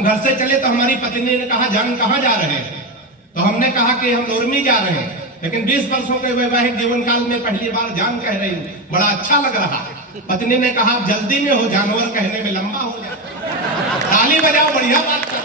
हम घर से चले तो हमारी पत्नी ने कहा जान कहाँ जा रहे हैं, तो हमने कहा कि हम लोरमी जा रहे हैं, लेकिन 20 वर्षों के वैवाहिक जीवन काल में पहली बार जान कह रही हूँ, बड़ा अच्छा लग रहा है। पत्नी ने कहा जल्दी में हो, जानवर कहने में लंबा हो जाए। ताली बजाओ, बढ़िया बात कर,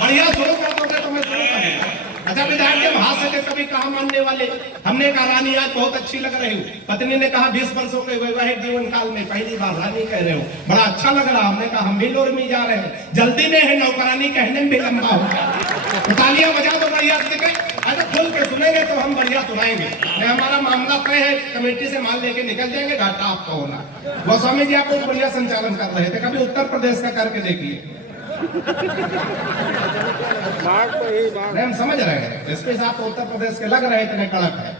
बढ़िया शुरू कर दोगे तो मैं शुरू करूंगा। अच्छा विधायक के वहां से कभी कहा मानने वाले, हमने कहा रानी आज बहुत अच्छी लग रही हूँ। पत्नी ने कहा 20 वर्षों के वैवाहिक जीवन काल में पहली बार रानी कह रहे हो, बड़ा अच्छा लग रहा। हमने कहा हम भी लोरमी जा रहे हैं, जल्दी में है, नौकरानी कहने में भी लंबा हो गया। तालियां बजा दो बढ़िया से, अगर खुल के सुनेंगे तो हम बढ़िया सुनाएंगे। हमारा मामला तय है, कमेटी से माल लेके निकल जाएंगे, घाटा आपका होना। गोस्वामी जी आप बहुत बढ़िया संचालन कर रहे थे, कभी उत्तर प्रदेश का करके देखिए। हम समझ रहे हैं, इसके साथ उत्तर प्रदेश के लग रहे थे कड़क है,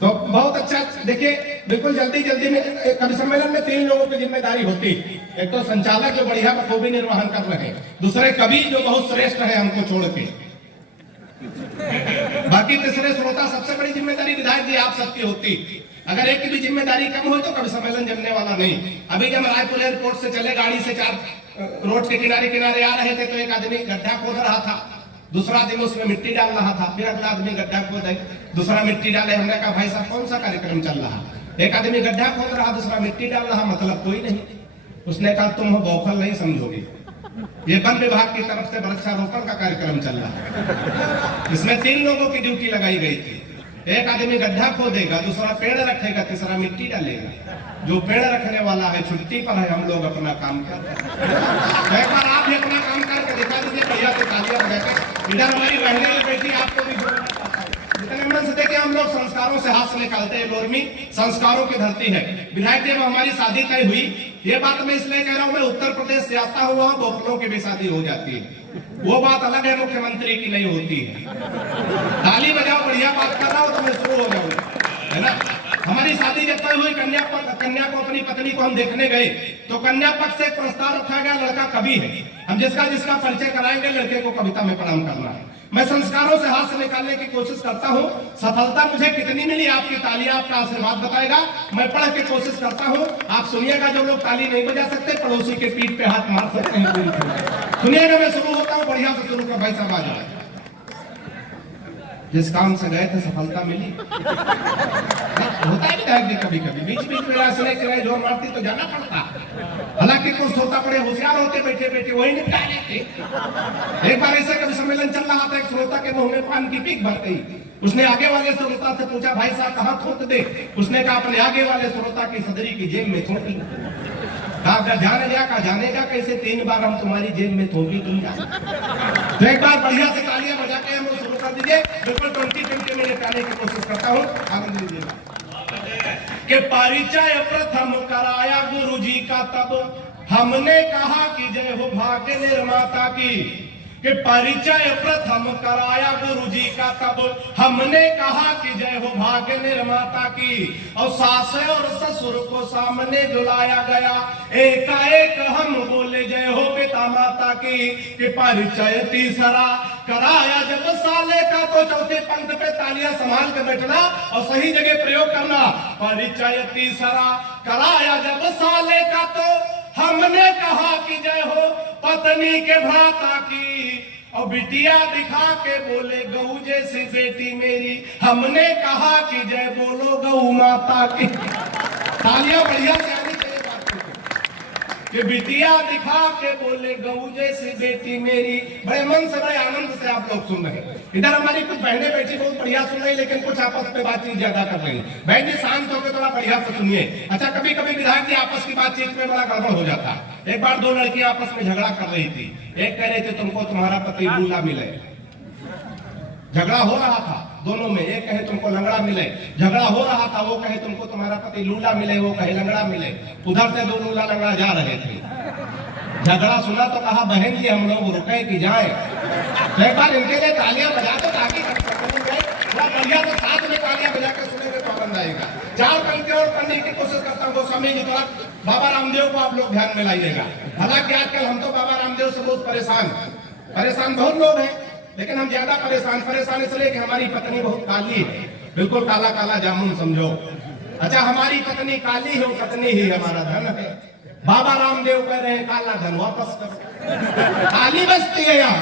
तो बहुत अच्छा। देखिए बिल्कुल जल्दी जल्दी में कवि सम्मेलन में 3 लोगों की जिम्मेदारी होती। एक तो संचालक जो बढ़िया बखूबी निर्वहन कर रहे हैं, दूसरे कवि जो बहुत श्रेष्ठ है हमको छोड़ के, बाकी तीसरे श्रोता। सबसे बड़ी जिम्मेदारी विधायक जी आप सबकी होती। अगर एक की भी जिम्मेदारी कम हो तो कभी सम्मेलन जमने वाला नहीं। अभी जब रायपुर एयरपोर्ट से चले गाड़ी से 4 रोड के किनारे किनारे आ रहे थे तो एक आदमी गड्ढा खोद रहा था, दूसरा आदमी उसमें मिट्टी डाल रहा था, फिर अगला आदमी गड्ढा खोदे, दूसरा मिट्टी डाले। हमने कहा भाई साहब कौन सा कार्यक्रम चल रहा? एक आदमी गड्ढा खोद रहा, दूसरा मिट्टी डाल रहा, मतलब कोई नहीं। उसने कहा तुम हो बौखल नहीं समझोगे, ये वन विभाग की तरफ से वृक्षारोपण का कार्यक्रम चल रहा है। इसमें 3 लोगों की ड्यूटी लगाई गई थी। एक आदमी गड्ढा खोदेगा, दूसरा पेड़ रखेगा, तीसरा मिट्टी डालेगा। जो पेड़ रखने वाला है छुट्टी पर है, हम लोग अपना काम कर रहे हैं। एक बार आप भी अपना काम करके दिखा दीजिए, भैया से तालियां बजाकर। इधर हमारी बहनें बैठी, आपको भी इतने मन से देखिए, हम लोग संस्कारों से हाथ से निकालते हैं। लोरमी संस्कारों की धरती है। विधायक जब हमारी शादी तय हुई, ये बात मैं इसलिए कह रहा हूँ, मैं उत्तर प्रदेश से आता हुआ, गोखलों की भी शादी हो जाती है, वो बात अलग है, मुख्यमंत्री की नहीं होती है। ताली बजाओ, बढ़िया बात कर रहा हूँ तो मैं शुरू हो जाऊंगा, है ना। हमारी शादी जब तय हुई, कन्या को अपनी पत्नी को हम देखने गए तो कन्या पक्ष से एक प्रस्ताव रखा गया, लड़का कवि है, हम जिसका जिसका परिचय कराएंगे लड़के को कविता में प्रणाम करना है। मैं संस्कारों से हाथ से निकालने की कोशिश करता हूँ। सफलता मुझे कितनी मिली आपकी तालियां, आपका आशीर्वाद बताएगा। मैं पढ़ के कोशिश करता हूँ, आप सुनिएगा। जो लोग ताली नहीं बजा सकते पड़ोसी के पीठ पे हाथ मार सकते हैं। सुनिएगा, मैं शुरू होता हूँ, बढ़िया से शुरू कर भाई साहब आ जाए। जिस काम से गए थे सफलता मिली। होता है विधायक जी कभी कभी बीच बीच में रास्ते किराए जोर मारती तो जाना पड़ता। हालांकि कुछ श्रोता बड़े होशियार होते, बैठे बैठे वही निपटा लेते। एक बार ऐसे कभी सम्मेलन चल रहा था, एक श्रोता के मुंह में पान की पीक भर गई। उसने आगे वाले श्रोता से पूछा भाई साहब कहाँ थूक दे? उसने कहा अपने आगे वाले श्रोता की सदरी की जेब में थूकी। कहा जानेगा कैसे? 3 बार हम तुम्हारी जेब में थूकी तुम जान। तो एक बार बढ़िया से तालियां बजा के हम शुरू कर दीजिए। बिल्कुल 20 मिनट आने की कोशिश करता हूँ, आनंद लीजिएगा। के परिचय प्रथम कराया गुरुजी का, तब हमने कहा कि जय हो भाग्य निर्माता की। के परिचय प्रथम कराया गुरुजी का, तब हमने कहा कि जय हो भाग्य निर्माता की। और सास और ससुर को सामने जुलाया गया, एकाएक हम बोले जय हो पिता माता की। के परिचय तीसरा कराया जब साले का, तो चौथे पंक्ति पे तालियां संभाल कर बैठना और सही जगह प्रयोग करना। परिचय तीसरा कराया जब साले का, तो हमने कहा कि जय हो पत्नी के भ्राता की। और बिटिया दिखा के बोले गऊ जैसी बेटी मेरी, हमने कहा कि जय बोलो गऊ माता की। तालियां बढ़िया से आनी चाहिए बात कि बिटिया दिखा के बोले गऊ जैसी बेटी मेरी। बड़े मन से, बड़े आनंद से आप लोग सुन रहे हैं। इधर हमारी कुछ बहनें बैठी बहुत बढ़िया सुन रही, लेकिन कुछ आपस में बातचीत ज्यादा कर रही हैं। बहन जी शांत होकर थोड़ा बढ़िया से सुनिए। अच्छा कभी कभी विधायक जी आपस की बातचीत में बड़ा गड़बड़ हो जाता है। एक बार 2 लड़कियां आपस में झगड़ा कर रही थी। एक कह रहे थे तुमको तुम्हारा पति लूला मिले, झगड़ा हो रहा था दोनों में। एक कहे तुमको लंगड़ा मिले, झगड़ा हो रहा था। वो कहे तुमको तुम्हारा पति लूला मिले, वो कहे लंगड़ा मिले। उधर से 2 लूला लंगड़ा जा रहे थे। झगड़ा सुना तो कहा बहन जी हम लोग रुके कि जाए। तो एक बार इनके लिए तालियां बजा दो ताकि बढ़िया से साथ में तालियां बजा के सुनेंगे तो आनंद आएगा। 4 पंक्ति और करने की कोशिश करता हूँ। गोस्वामी जी थोड़ा बाबा रामदेव को आप लोग ध्यान में लाइएगा। हालांकि आजकल हम तो बाबा रामदेव से बहुत परेशान बहुत लोग हैं, लेकिन हम ज्यादा परेशान इसलिए कि हमारी पत्नी बहुत काली है, बिल्कुल काला काला जामुन समझो। अच्छा हमारी पत्नी काली है, पत्नी ही हमारा धन है। बाबा रामदेव कह रहे हैं काला धन वापस करो, ताली बजती है यार,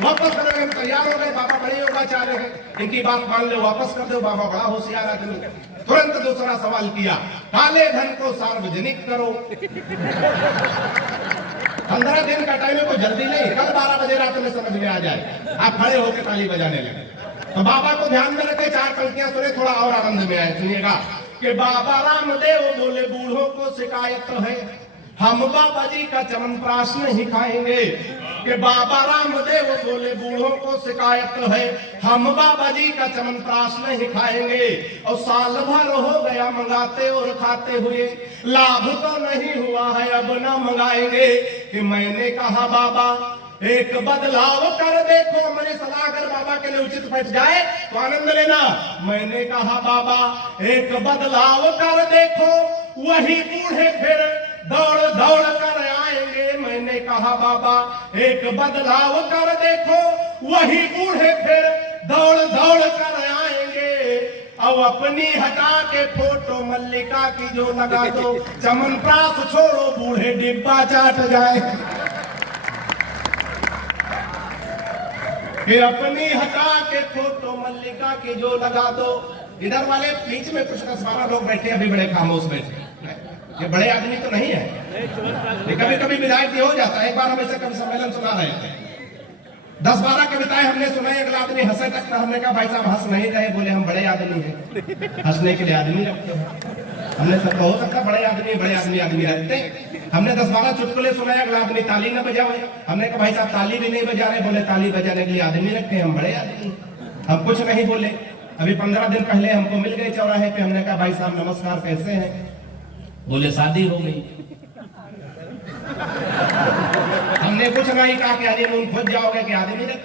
वापस करने में तैयार हो गए। बाबा बड़े योगाचार्य हैं, इनकी बात मान लो, वापस कर दो। बाबा बड़ा होशियार आदमी, तुरंत दूसरा सवाल किया, काले धन को सार्वजनिक करो। 15 दिन का टाइम है, कोई जल्दी नहीं, कल 12 बजे रात में समझ में आ जाए। आप खड़े होकर ताली बजाने लगे। तो बाबा को ध्यान में रखे, 4 पंक्तियां सुने, थोड़ा और आनंद में आए। सुनिएगा कि बाबा रामदेव बोले बूढ़ों को शिकायत है, हम बाबा जी का चमनप्राश नहीं खाएंगे। कि बाबा रामदेव बोले बूढ़ों को शिकायत है, हम बाबा जी का चमनप्राश नहीं खाएंगे। और साल भर हो गया मंगाते और खाते हुए, लाभ तो नहीं हुआ है, अब ना मंगाएंगे। कि मैंने कहा बाबा एक बदलाव कर देखो, मेरी सलाह अगर बाबा के लिए उचित बैठ जाए तो आनंद लेना। मैंने कहा बाबा एक बदलाव कर देखो, वही बूढ़े फिर दौड़ दौड़ कर आएंगे। मैंने कहा बाबा एक बदलाव कर देखो, वही बूढ़े फिर दौड़ दौड़ कर आएंगे। अब अपनी हटा के फोटो मल्लिका की जो लगा दो, चमनप्राश छोड़ो बूढ़े डिब्बा चाट जाए। फिर अपनी हटा के फोटो मल्लिका की जो लगा दो। इधर वाले बीच में कुछ 10-12 लोग बैठे, अभी बड़े खामोश बैठे, ये बड़े आदमी तो नहीं है, ये कभी कभी विधायक हो जाता है। एक बार हम ऐसे कभी सम्मेलन सुना रहे थे, 10-12 कविताएं हमने सुनाई, अगला आदमी हंसे तक, हमने कहा भाई साहब हंस नहीं रहे, बोले हम बड़े आदमी हैं, हंसने के लिए आदमी रखते हैं। हमने सबको हो सकता बड़े आदमी आदमी रखते हैं। हमने 10-12 चुटकुले सुनाए, अगला आदमी ताली न बजावे, हमने कहा भाई साहब ताली भी नहीं बजा रहे, बोले ताली बजाने के लिए आदमी रखते हैं, हम बड़े आदमी, हम कुछ नहीं बोले। अभी 15 दिन पहले हमको मिल गए चौराहे पे, हमने कहा भाई साहब नमस्कार कैसे हैं, बोले शादी हो गई। हमने कुछ नहीं कहा कि हनीमून खोज जाओगे कि आदमी रख,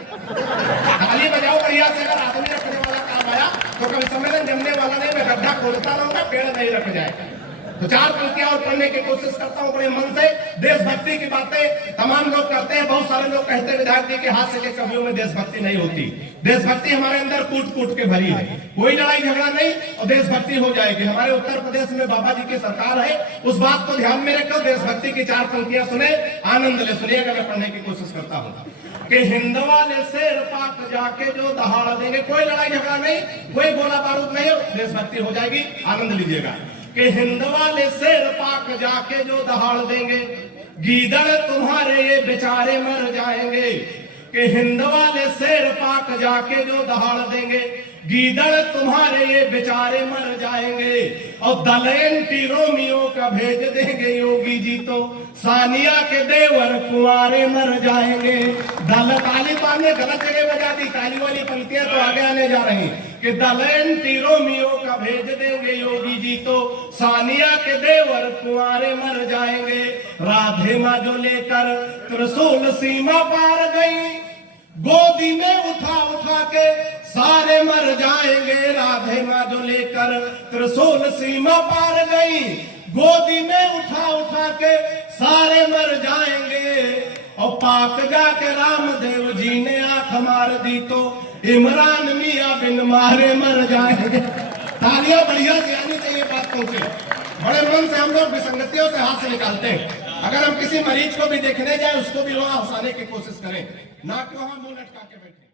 ताली बजाओ बढ़िया से। अगर आदमी रखने वाला काम आया तो कभी सम्मेलन जमने वाला नहीं, मैं गड्ढा खोदता रहूंगा, पेड़ नहीं रख जाए। तो 4 पंक्तियां और पढ़ने की कोशिश करता हूं बड़े मन से। देशभक्ति की बातें तमाम लोग करते हैं, बहुत सारे लोग कहते हैं विधायक जी के हाथ से के कवियों में देशभक्ति नहीं होती। देशभक्ति हमारे अंदर कूट कूट के भरी है, कोई लड़ाई झगड़ा नहीं और देशभक्ति हो जाएगी। हमारे उत्तर प्रदेश में बाबा जी की सरकार है, उस बात को ध्यान में रखकर देशभक्ति की 4 पंक्तियां सुने, आनंद ले। सुनिएगा, मैं पढ़ने की कोशिश करता हूँ कि हिंद वाले शेर पाक जाके जो दहाड़ देंगे, कोई लड़ाई झगड़ा नहीं, कोई गोला बारूद नहीं, देशभक्ति हो जाएगी, आनंद लीजिएगा। कि हिंद वाले शेर पाक जाके जो दहाड़ देंगे, गीदड़ तुम्हारे ये बेचारे मर जाएंगे। कि हिंद वाले शेर पाक जाके जो दहाड़ देंगे, गीदड़ तुम्हारे ये बेचारे मर जाएंगे। और दल एंटी रोमियो का भेज देंगे योगी जी, तो सानिया के देवर कुंवारे मर जाएंगे। दल ताली पाने गलत जगह बजा दी, ताली वाली पंक्तियां तो आगे आने जा रही। कि दल एंटी रोमियो का भेज देंगे योगी जी, तो सानिया के देवर कुंवारे मर जाएंगे। राधे माँ जो लेकर त्रिशूल सीमा पार गई, गोदी में उठा उठा के सारे मर जाएंगे। राधे माँ जो लेकर त्रिशूल सीमा पार गई, गोदी में उठा उठा के सारे मर जाएंगे। और पाक जाके रामदेव जी ने आंख मार दी, तो इमरान मियां बिन मारे मर जाएंगे। तालियां बढ़िया से आनी चाहिए, बात पहुंचे। बड़े मन से हम लोग विसंगतियों से हाथ से निकालते हैं। अगर हम किसी मरीज को भी देखने जाए, उसको भी वहां हंसाने की कोशिश करें, ना कि वहां मुंह लटका के बैठे।